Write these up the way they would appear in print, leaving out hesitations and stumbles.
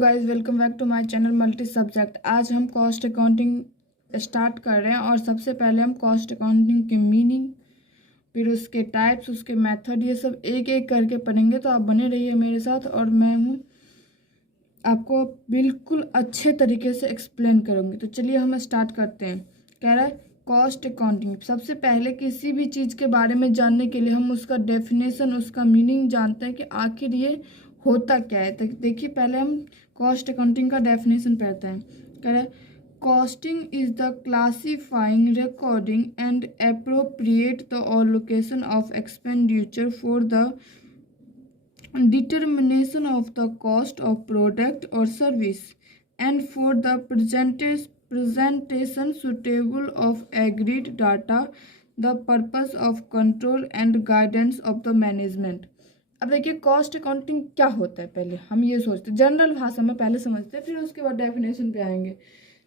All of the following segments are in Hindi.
Guys, welcome back to my channel multi subject. आज हम कॉस्ट अकाउंटिंग स्टार्ट कर रहे हैं और सबसे पहले हम कॉस्ट अकाउंटिंग के मीनिंग, फिर उसके टाइप्स, उसके मेथड, ये सब एक एक करके पढ़ेंगे। तो आप बने रहिए मेरे साथ और मैं हूँ आपको बिल्कुल अच्छे तरीके से एक्सप्लेन करूँगी। तो चलिए हम स्टार्ट करते हैं। कह रहा है कॉस्ट अकाउंटिंग। सबसे पहले किसी भी चीज़ के बारे में जानने के लिए हम उसका डेफिनेशन, उसका मीनिंग जानते हैं कि आखिर ये होता क्या है। तो देखिए, पहले हम कॉस्ट अकाउंटिंग का डेफिनेशन पढ़ते हैं। कह रहे हैं costing is the classifying, recording and appropriate the allocation of expenditure for the determination of the cost of product or service and for the presentation suitable of agreed data, the purpose of control and guidance of the management। अब देखिए कॉस्ट अकाउंटिंग क्या होता है। पहले हम ये सोचते हैं जनरल भाषा में, पहले समझते हैं, फिर उसके बाद डेफिनेशन पे आएंगे।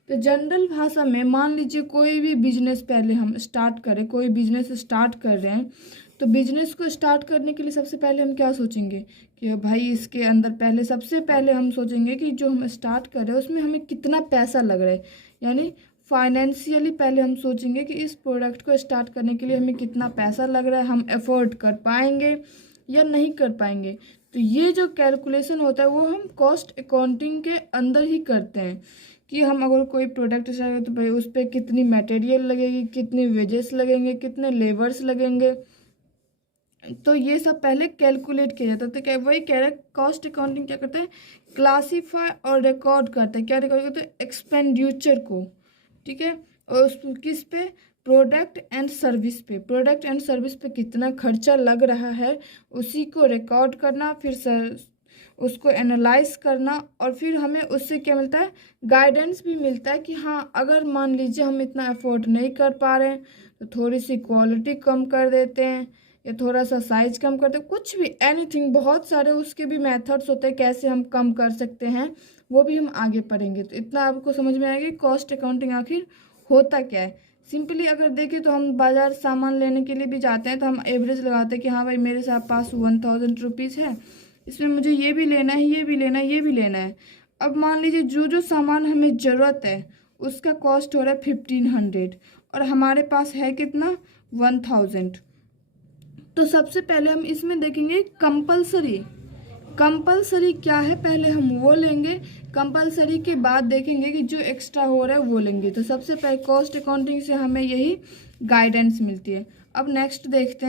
तो जनरल भाषा में मान लीजिए कोई भी बिजनेस पहले हम स्टार्ट करें, कोई बिजनेस स्टार्ट कर रहे हैं, तो बिजनेस को स्टार्ट करने के लिए सबसे पहले हम क्या सोचेंगे कि भाई इसके अंदर पहले सबसे पहले हम सोचेंगे कि जो हम स्टार्ट कर रहे हैं उसमें हमें कितना पैसा लग रहा है। यानी फाइनेंशियली पहले हम सोचेंगे कि इस प्रोडक्ट को स्टार्ट करने के लिए हमें कितना पैसा लग रहा है, हम अफोर्ड कर पाएंगे या नहीं कर पाएंगे। तो ये जो कैलकुलेशन होता है वो हम कॉस्ट अकाउंटिंग के अंदर ही करते हैं कि हम अगर कोई प्रोडक्ट चाहिए तो भाई उस पर कितनी मटेरियल लगेगी, कितने वेजेस लगेंगे, कितने लेबर्स लगेंगे। तो ये सब पहले कैलकुलेट किया जाता है। तो क्या वही कह रहे हैं कॉस्ट अकाउंटिंग क्या करता है, क्लासीफाई और रिकॉर्ड करता है। क्या रिकॉर्ड करता है, एक्सपेंडिचर को, ठीक है। और उस किस पे, प्रोडक्ट एंड सर्विस पे, प्रोडक्ट एंड सर्विस पे कितना खर्चा लग रहा है उसी को रिकॉर्ड करना, फिर उसको एनालाइज करना, और फिर हमें उससे क्या मिलता है, गाइडेंस भी मिलता है कि हाँ अगर मान लीजिए हम इतना अफोर्ड नहीं कर पा रहे हैं तो थोड़ी सी क्वालिटी कम कर देते हैं या थोड़ा सा साइज कम करते हैं, कुछ भी, एनीथिंग, बहुत सारे उसके भी मेथड्स होते हैं कैसे हम कम कर सकते हैं, वो भी हम आगे पढ़ेंगे। तो इतना आपको समझ में आएगा कॉस्ट अकाउंटिंग आखिर होता क्या है। सिंपली अगर देखें तो हम बाजार सामान लेने के लिए भी जाते हैं तो हम एवरेज लगाते हैं कि हाँ भाई मेरे पास 1000 रुपीज़ है, इसमें मुझे ये भी लेना है, ये भी लेना है, ये भी लेना है। अब मान लीजिए जो जो सामान हमें ज़रूरत है उसका कॉस्ट हो रहा है 1500 और हमारे पास है कितना, 1000। तो सबसे पहले हम इसमें देखेंगे कंपलसरी। कंपलसरी क्या है, पहले हम वो लेंगे, कंपलसरी के बाद देखेंगे कि जो एक्स्ट्रा हो रहा है वो लेंगे। तो सबसे पहले कॉस्ट अकाउंटिंग से हमें यही गाइडेंस मिलती है। अब नेक्स्ट देखते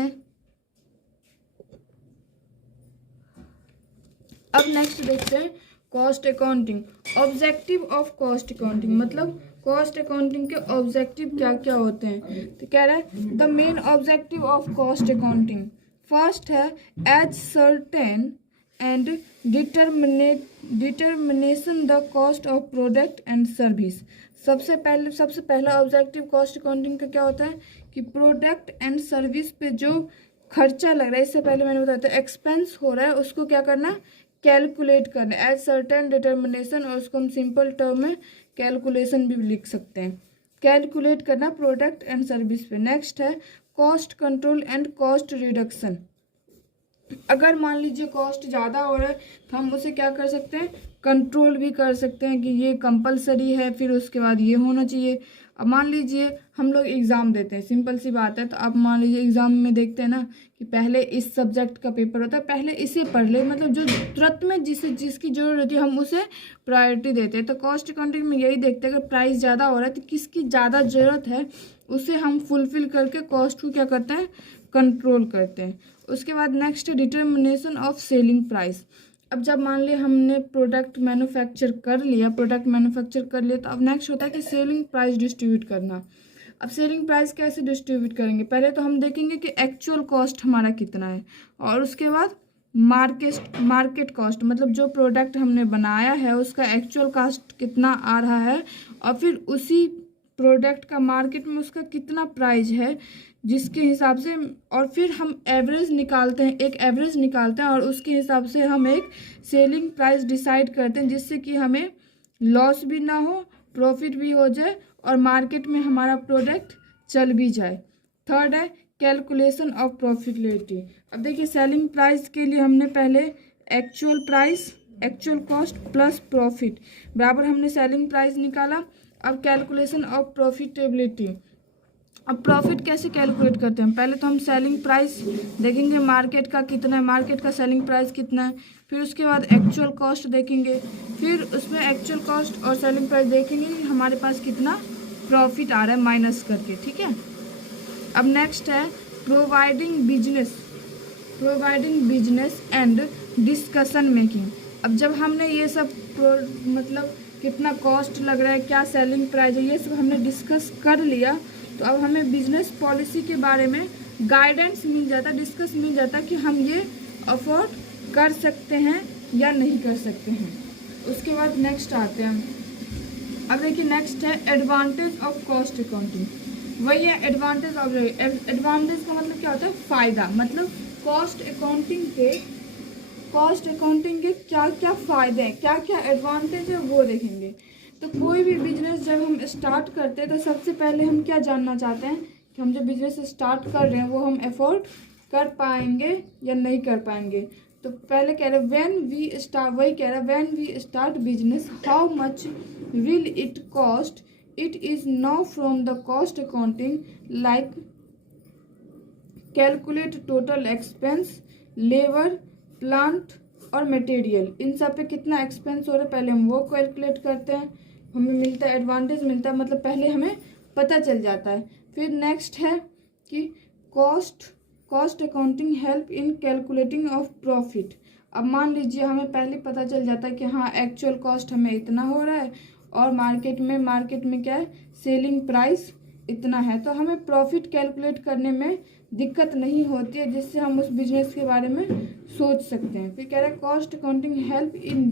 हैं, cost accounting, objective of cost accounting, मतलब कॉस्ट अकाउंटिंग के ऑब्जेक्टिव क्या क्या होते हैं। तो कह रहा है the main objective of cost accounting, first है ascertain and determination the cost of product and service. सबसे पहला ऑब्जेक्टिव कॉस्ट अकाउंटिंग का क्या होता है कि प्रोडक्ट एंड सर्विस पे जो खर्चा लग रहा है, इससे पहले मैंने बताया था एक्सपेंस हो रहा है, उसको क्या करना, कैलकुलेट करना, एज सर्टेन डिटर्मिनेशन, और उसको हम सिंपल टर्म में कैलकुलेशन भी लिख सकते हैं, कैलकुलेट करना प्रोडक्ट एंड सर्विस पे। नेक्स्ट है cost control and cost reduction. अगर मान लीजिए कॉस्ट ज़्यादा हो रहा है तो हम उसे क्या कर सकते हैं, कंट्रोल भी कर सकते हैं कि ये कंपलसरी है, फिर उसके बाद ये होना चाहिए। अब मान लीजिए हम लोग एग्ज़ाम देते हैं, सिंपल सी बात है, तो आप मान लीजिए एग्ज़ाम में देखते हैं ना कि पहले इस सब्जेक्ट का पेपर होता है, पहले इसे पढ़ ले, मतलब जो तुरंत में जिसकी ज़रूरत होती है हम उसे प्रायोरिटी देते हैं। तो कॉस्ट अकाउंटिंग में यही देखते हैं, अगर प्राइस ज़्यादा हो रहा है तो किसकी ज़्यादा ज़रूरत है उसे हम फुलफिल करके कॉस्ट को क्या करते हैं, कंट्रोल करते हैं। उसके बाद नेक्स्ट है डिटर्मिनेशन ऑफ सेलिंग प्राइस। अब जब मान लिया हमने प्रोडक्ट मैन्युफैक्चर कर लिया तो अब नेक्स्ट होता है कि सेलिंग प्राइस डिस्ट्रीब्यूट करना। अब सेलिंग प्राइस कैसे डिस्ट्रीब्यूट करेंगे, पहले तो हम देखेंगे कि एक्चुअल कॉस्ट हमारा कितना है, और उसके बाद मार्केट कॉस्ट, मतलब जो प्रोडक्ट हमने बनाया है उसका एक्चुअल कॉस्ट कितना आ रहा है, और फिर उसी प्रोडक्ट का मार्केट में उसका कितना प्राइस है जिसके हिसाब से, और फिर हम एवरेज निकालते हैं, एक एवरेज निकालते हैं और उसके हिसाब से हम एक सेलिंग प्राइस डिसाइड करते हैं जिससे कि हमें लॉस भी ना हो, प्रॉफिट भी हो जाए और मार्केट में हमारा प्रोडक्ट चल भी जाए। थर्ड है कैलकुलेशन ऑफ प्रॉफिटेबिलिटी। अब देखिए सेलिंग प्राइस के लिए हमने पहले actual price actual cost plus profit बराबर हमने सेलिंग प्राइस निकाला। अब कैलकुलेशन ऑफ प्रॉफिटेबिलिटी। अब प्रॉफिट कैसे कैलकुलेट करते हैं, पहले तो हम सेलिंग प्राइस देखेंगे मार्केट का कितना है, मार्केट का सेलिंग प्राइस कितना है, फिर उसके बाद एक्चुअल कॉस्ट देखेंगे, फिर उसमें एक्चुअल कॉस्ट और सेलिंग प्राइस देखेंगे कि हमारे पास कितना प्रॉफिट आ रहा है माइनस करके, ठीक है। अब नेक्स्ट है providing business and discussion making. अब जब हमने ये सब मतलब कितना कॉस्ट लग रहा है, क्या सेलिंग प्राइस है, ये सब हमने डिस्कस कर लिया, तो अब हमें बिजनेस पॉलिसी के बारे में गाइडेंस मिल जाता, डिस्कस मिल जाता कि हम ये अफोर्ड कर सकते हैं या नहीं कर सकते हैं। उसके बाद नेक्स्ट आते हैं, अब देखिए नेक्स्ट है एडवांटेज ऑफ कॉस्ट अकाउंटिंग। वही है एडवांटेज ऑफ, एडवांटेज का मतलब क्या होता है, फ़ायदा, मतलब कॉस्ट अकाउंटिंग के क्या क्या फ़ायदे हैं, क्या क्या एडवांटेज है वो देखेंगे। तो कोई भी बिजनेस जब हम स्टार्ट करते हैं तो सबसे पहले हम क्या जानना चाहते हैं कि हम जो बिजनेस स्टार्ट कर रहे हैं वो हम अफोर्ड कर पाएंगे या नहीं कर पाएंगे। तो पहले कह रहे when we start business how much will it cost, it is no from the cost accounting like calculate total expense, labour, plant और मटेरियल, इन सब पे कितना एक्सपेंस हो रहा है पहले हम वो कैलकुलेट करते हैं, हमें मिलता है एडवांटेज मिलता है, मतलब पहले हमें पता चल जाता है। फिर नेक्स्ट है कि cost accounting help in calculating of profit. अब मान लीजिए हमें पहले पता चल जाता है कि हाँ एक्चुअल कॉस्ट हमें इतना हो रहा है और मार्केट में क्या है सेलिंग प्राइस इतना है, तो हमें प्रॉफिट कैलकुलेट करने में दिक्कत नहीं होती है, जिससे हम उस बिजनेस के बारे में सोच सकते हैं। फिर कह रहे हैं cost accounting help in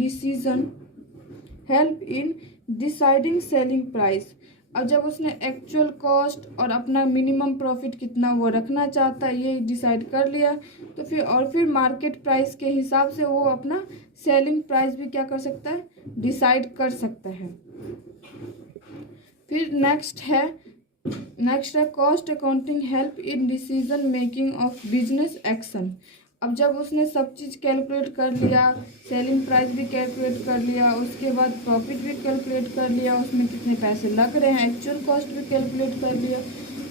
deciding selling price. अब जब उसने एक्चुअल कॉस्ट और अपना मिनिमम प्रॉफिट कितना वो रखना चाहता है ये डिसाइड कर लिया, तो फिर मार्केट प्राइस के हिसाब से वो अपना सेलिंग प्राइस भी क्या कर सकता है, डिसाइड कर सकता है। फिर नेक्स्ट है cost accounting help in decision making of business action. अब जब उसने सब चीज़ कैलकुलेट कर लिया, सेलिंग प्राइस भी कैलकुलेट कर लिया, उसके बाद प्रॉफिट भी कैलकुलेट कर लिया, उसमें कितने पैसे लग रहे हैं, एक्चुअल कॉस्ट भी कैलकुलेट कर लिया,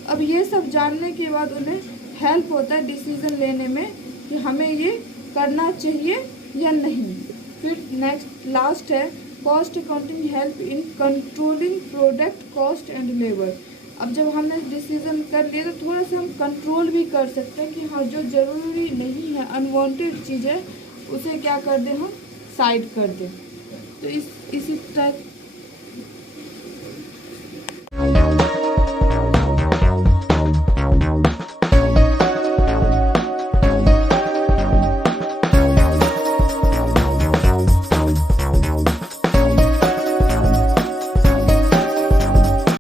अब ये सब जानने के बाद उन्हें हेल्प होता है डिसीजन लेने में कि हमें ये करना चाहिए या नहीं। फिर नेक्स्ट लास्ट है cost accounting help in controlling product cost and labour. अब जब हमने डिसीजन कर लिया तो थोड़ा सा हम कंट्रोल भी कर सकते हैं कि हाँ जो ज़रूरी नहीं है अनवांटेड चीज़ है उसे क्या कर दें हम साइड कर दें। तो इसी टाइप